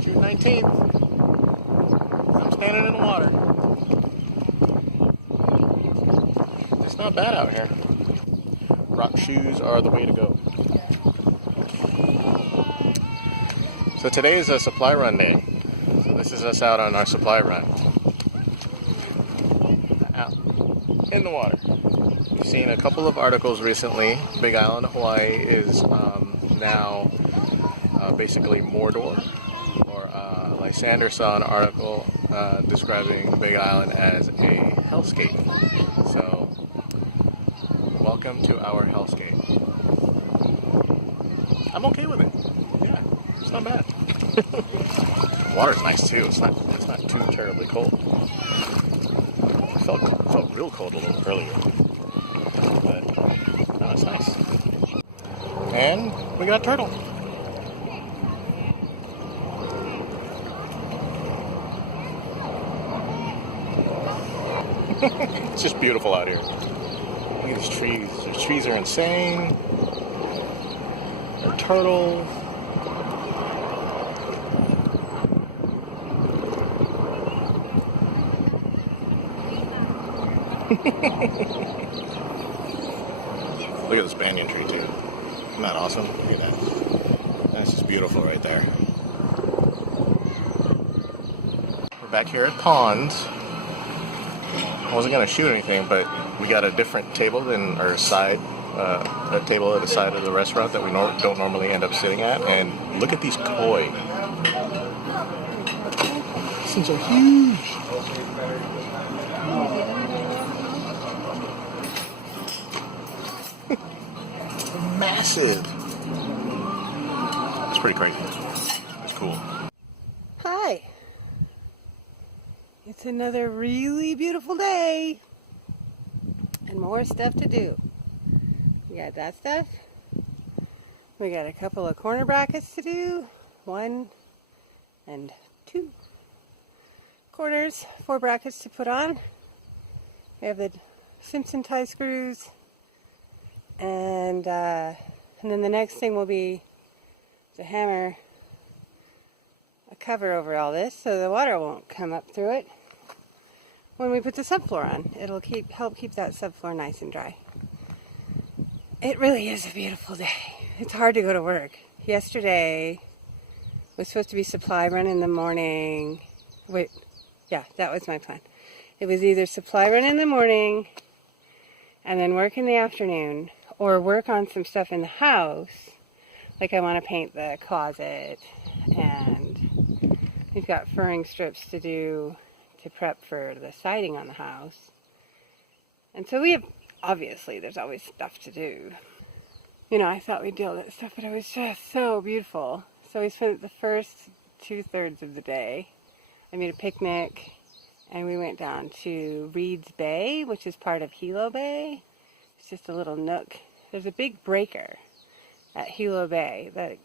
June 19th. I'm standing in the water. It's not bad out here. Rock shoes are the way to go. So today is a supply run day. So this is us out on our supply run. Out in the water. We've seen a couple of articles recently. Big Island of Hawaii is now basically Mordor. Lysander saw an article describing Big Island as a hellscape. So, welcome to our hellscape. I'm okay with it. Yeah, it's not bad. Water's nice too. It's not too terribly cold. It felt real cold a little earlier, but no, it's nice. And we got a turtle. It's just beautiful out here. Look at these trees. These trees are insane. There are turtles. Look at this banyan tree too. Isn't that awesome? Look at that. That's just beautiful right there. We're back here at Ponds. I wasn't going to shoot anything, but we got a different table than our side, a table at the side of the restaurant that we don't normally end up sitting at. And look at these koi. These things are huge. They're massive. It's pretty crazy. It's cool. Hi. It's another really beautiful day and more stuff to do. We got that stuff. We got a couple of corner brackets to do. 1 and 2 corners, 4 brackets to put on. We have the Simpson tie screws, and then the next thing will be to hammer a cover over all this so the water won't come up through it. When we put the subfloor on, it'll help keep that subfloor nice and dry. It really is a beautiful day. It's hard to go to work. Yesterday was supposed to be supply run in the morning. Yeah, that was my plan. It was either supply run in the morning and then work in the afternoon, or work on some stuff in the house. Like I want to paint the closet, and we've got furring strips to do to prep for the siding on the house. And so there's always stuff to do. You know, I thought we'd do all that stuff, but it was just so beautiful. So we spent the first 2/3 of the day. I made a picnic, and we went down to Reed's Bay, which is part of Hilo Bay. It's just a little nook. There's a big breaker at Hilo Bay that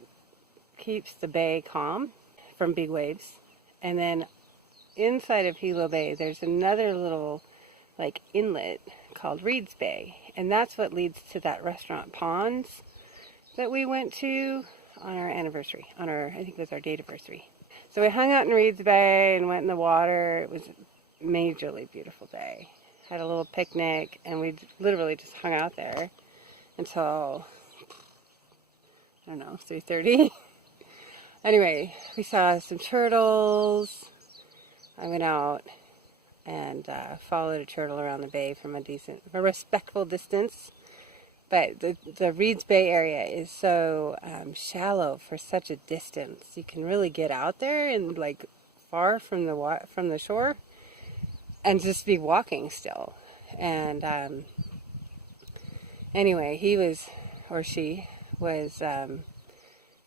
keeps the bay calm from big waves. And then inside of Hilo Bay, there's another little inlet called Reed's Bay, and that's what leads to that restaurant Ponds that we went to on our anniversary, I think it was our date anniversary. So we hung out in Reed's Bay and went in the water. It was a majorly beautiful day. Had a little picnic, and we literally just hung out there until, I don't know, 3:30. Anyway, we saw some turtles. I went out and followed a turtle around the bay from a respectful distance. But the Reed's Bay area is so shallow for such a distance. You can really get out there and far from the shore and just be walking still. And anyway, he was, or she was,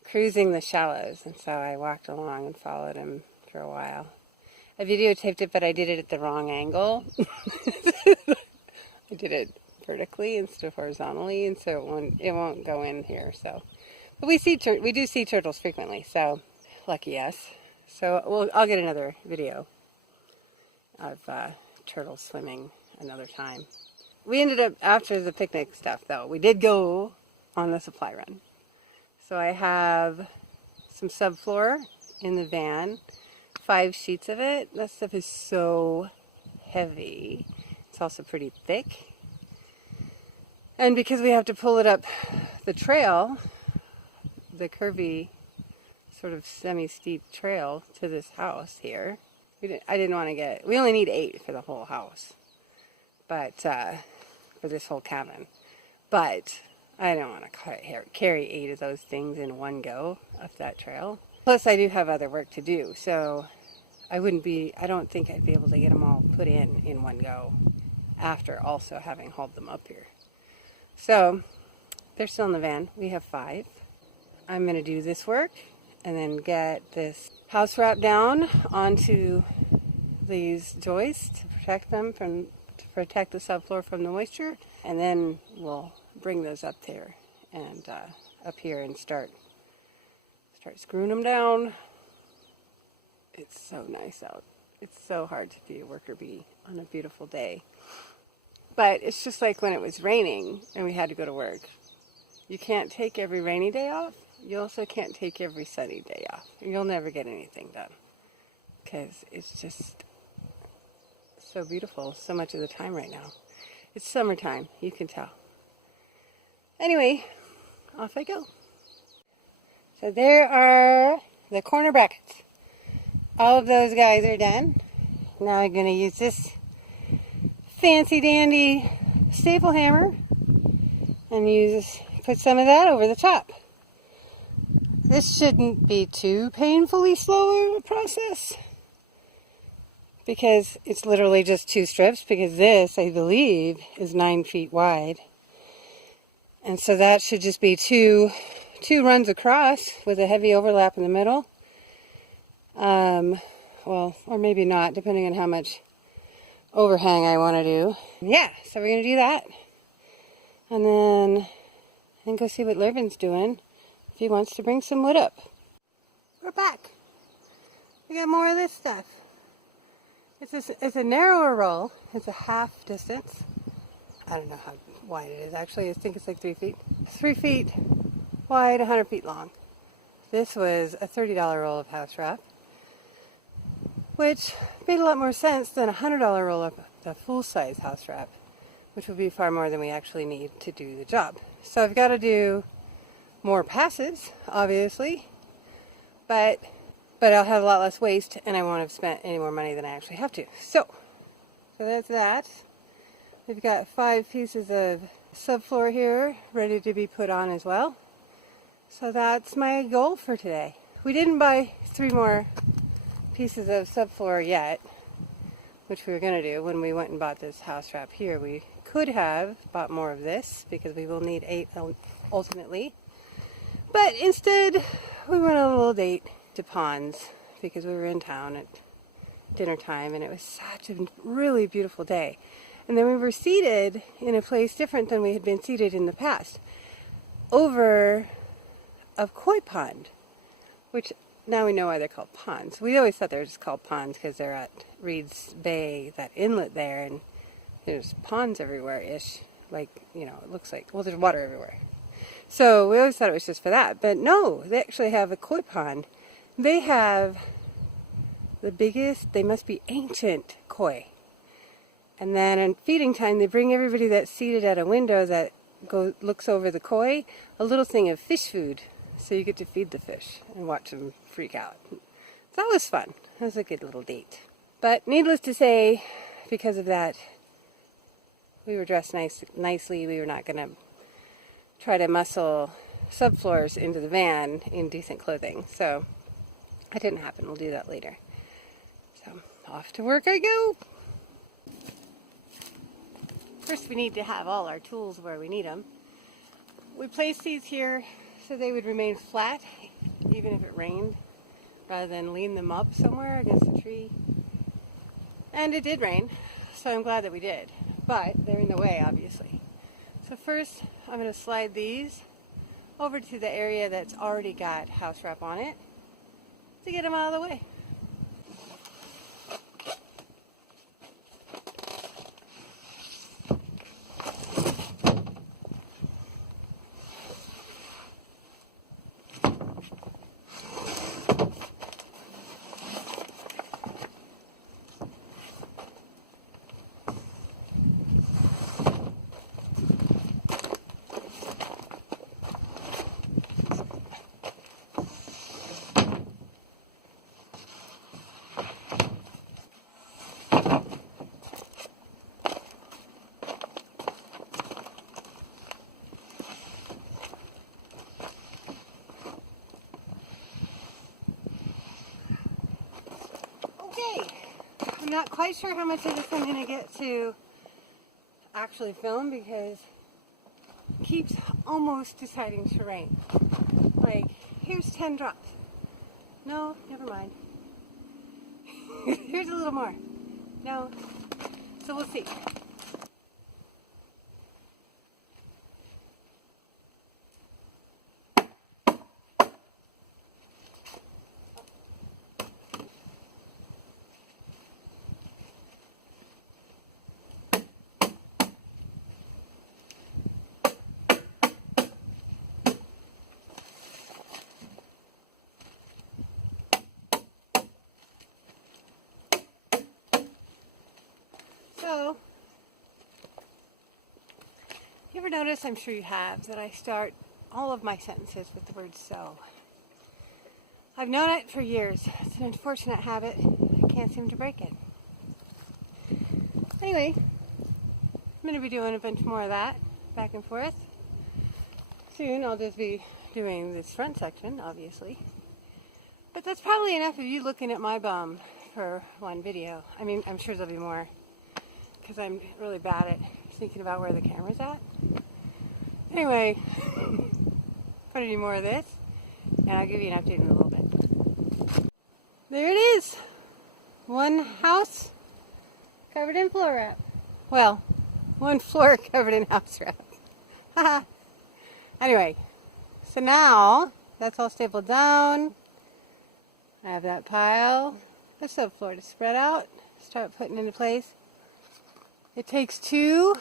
cruising the shallows, and so I walked along and followed him for a while. I videotaped it, but I did it at the wrong angle. I did it vertically instead of horizontally, and so it won't go in here. So, but we do see turtles frequently, so lucky us. So I'll get another video of turtles swimming another time. We ended up, after the picnic stuff though, we did go on the supply run. So I have some subfloor in the van. 5 sheets of it. That stuff is so heavy. It's also pretty thick. And because we have to pull it up the trail, the curvy, sort of semi-steep trail to this house here, I didn't want to get, we only need 8 for the whole house, but for this whole cabin. But I don't want to carry 8 of those things in one go up that trail. Plus, I do have other work to do, so I don't think I'd be able to get them all put in one go after also having hauled them up here. So, they're still in the van. We have 5. I'm going to do this work and then get this house wrap down onto these joists to protect them to protect the subfloor from the moisture, and then we'll bring those up there and up here and start screwing them down. It's so nice out. It's so hard to be a worker bee on a beautiful day. But it's just like when it was raining and we had to go to work. You can't take every rainy day off. You also can't take every sunny day off. You'll never get anything done because it's just so beautiful so much of the time right now. It's summertime, you can tell. Anyway, off I go. So there are the corner brackets. All of those guys are done. Now I'm going to use this fancy dandy staple hammer and put some of that over the top. This shouldn't be too painfully slow of a process because it's literally just 2 strips, because this, I believe, is 9 feet wide. And so that should just be two runs across with a heavy overlap in the middle. Well, or maybe not, depending on how much overhang I want to do. Yeah, so we're going to do that. And then go see what Lurvin's doing if he wants to bring some wood up. We're back. We got more of this stuff. It's a narrower roll. It's a half distance. I don't know how wide it is actually. I think it's like 3 feet. 3 feet wide, 100 feet long. This was a $30 roll of house wrap, which made a lot more sense than a $100 roll of the full-size house wrap, which would be far more than we actually need to do the job. So I've got to do more passes, obviously, but I'll have a lot less waste, and I won't have spent any more money than I actually have to. So that's that. We've got 5 pieces of subfloor here ready to be put on as well. So that's my goal for today. We didn't buy 3 more pieces of subfloor yet, which we were going to do when we went and bought this house wrap here. We could have bought more of this because we will need 8 ultimately. But instead, we went on a little date to Ponds because we were in town at dinner time, and it was such a really beautiful day. And then we were seated in a place different than we had been seated in the past, over a koi pond, which now we know why they're called ponds. We always thought they were just called ponds because they're at Reed's Bay, that inlet there, and there's ponds everywhere-ish. Like, you know, it looks like, well, there's water everywhere. So we always thought it was just for that. But no, they actually have a koi pond. They have the biggest, they must be ancient koi. And then in feeding time, they bring everybody that's seated at a window that looks over the koi a little thing of fish food. So you get to feed the fish and watch them freak out. So that was fun. That was a good little date. But needless to say, because of that, we were dressed nicely. We were not going to try to muscle subfloors into the van in decent clothing. So that didn't happen. We'll do that later. So off to work I go. First, we need to have all our tools where we need them. We placed these here so they would remain flat, even if it rained, rather than lean them up somewhere against a tree. And it did rain, so I'm glad that we did. But they're in the way, obviously. So first, I'm going to slide these over to the area that's already got house wrap on it to get them out of the way. Okay, I'm not quite sure how much of this I'm going to get to actually film because it keeps almost deciding to rain. Like, here's 10 drops. No, never mind. Here's a little more. No. So we'll see. So, you ever notice, I'm sure you have, that I start all of my sentences with the word so? I've known it for years. It's an unfortunate habit. I can't seem to break it. Anyway, I'm going to be doing a bunch more of that, back and forth. Soon I'll just be doing this front section, obviously. But that's probably enough of you looking at my bum for one video. I mean, I'm sure there'll be more, because I'm really bad at thinking about where the camera's at. Anyway, put any more of this, and I'll give you an update in a little bit. There it is. One house covered in floor wrap. Well, one floor covered in house wrap. Anyway, so now that's all stapled down. I have that pile of subfloor to spread out, start putting into place. It takes two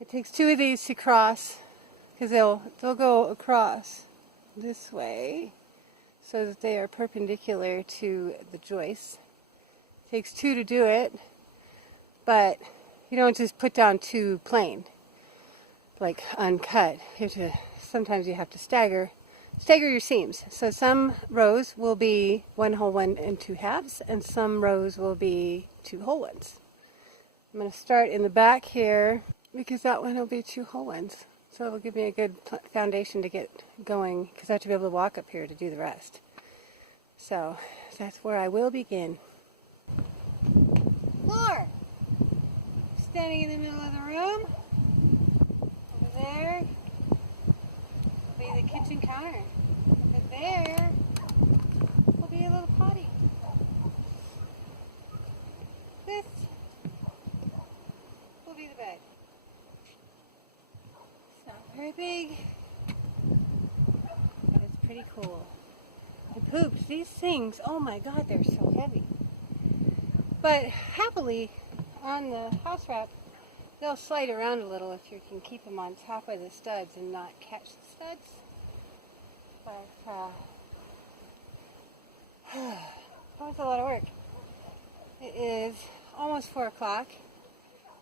of these to cross, because they'll go across this way so that they are perpendicular to the joists. It takes two to do it, but you don't just put down two plain, like uncut. Sometimes you have to stagger your seams. So some rows will be one whole one and two halves, and some rows will be two whole ones. I'm going to start in the back here because that one will be two whole ones. So it'll give me a good foundation to get going, because I have to be able to walk up here to do the rest. So that's where I will begin. Floor! Standing in the middle of the room. Over there will be the kitchen counter. Over there will be a little potty. This will be the bed. It's not very big, but it's pretty cool. And poops, these things, oh my god, they're so heavy. But happily, on the house wrap, they'll slide around a little if you can keep them on top of the studs and not catch the studs. But, that was a lot of work. It is almost 4 o'clock,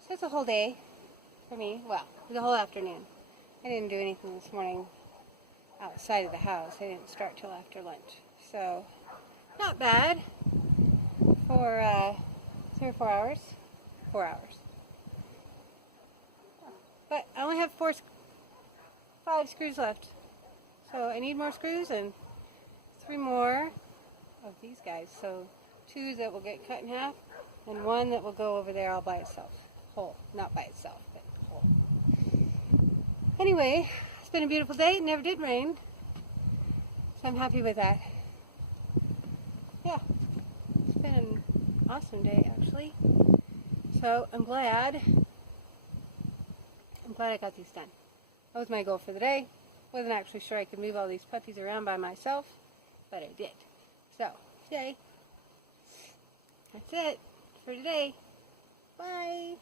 so it's a whole day for me. Well, the whole afternoon. I didn't do anything this morning outside of the house. I didn't start till after lunch. So, not bad for 3 or 4 hours. 4 hours. But I only have 5 screws left. So I need more screws and 3 more of these guys. So 2 that will get cut in half and 1 that will go over there all by itself. Whole. Not by itself, but whole. Anyway, it's been a beautiful day. It never did rain. So I'm happy with that. Yeah. It's been an awesome day, actually. So I'm glad I got these done. That was my goal for the day. Wasn't actually sure I could move all these puppies around by myself, but I did. So, today, that's it for today. Bye.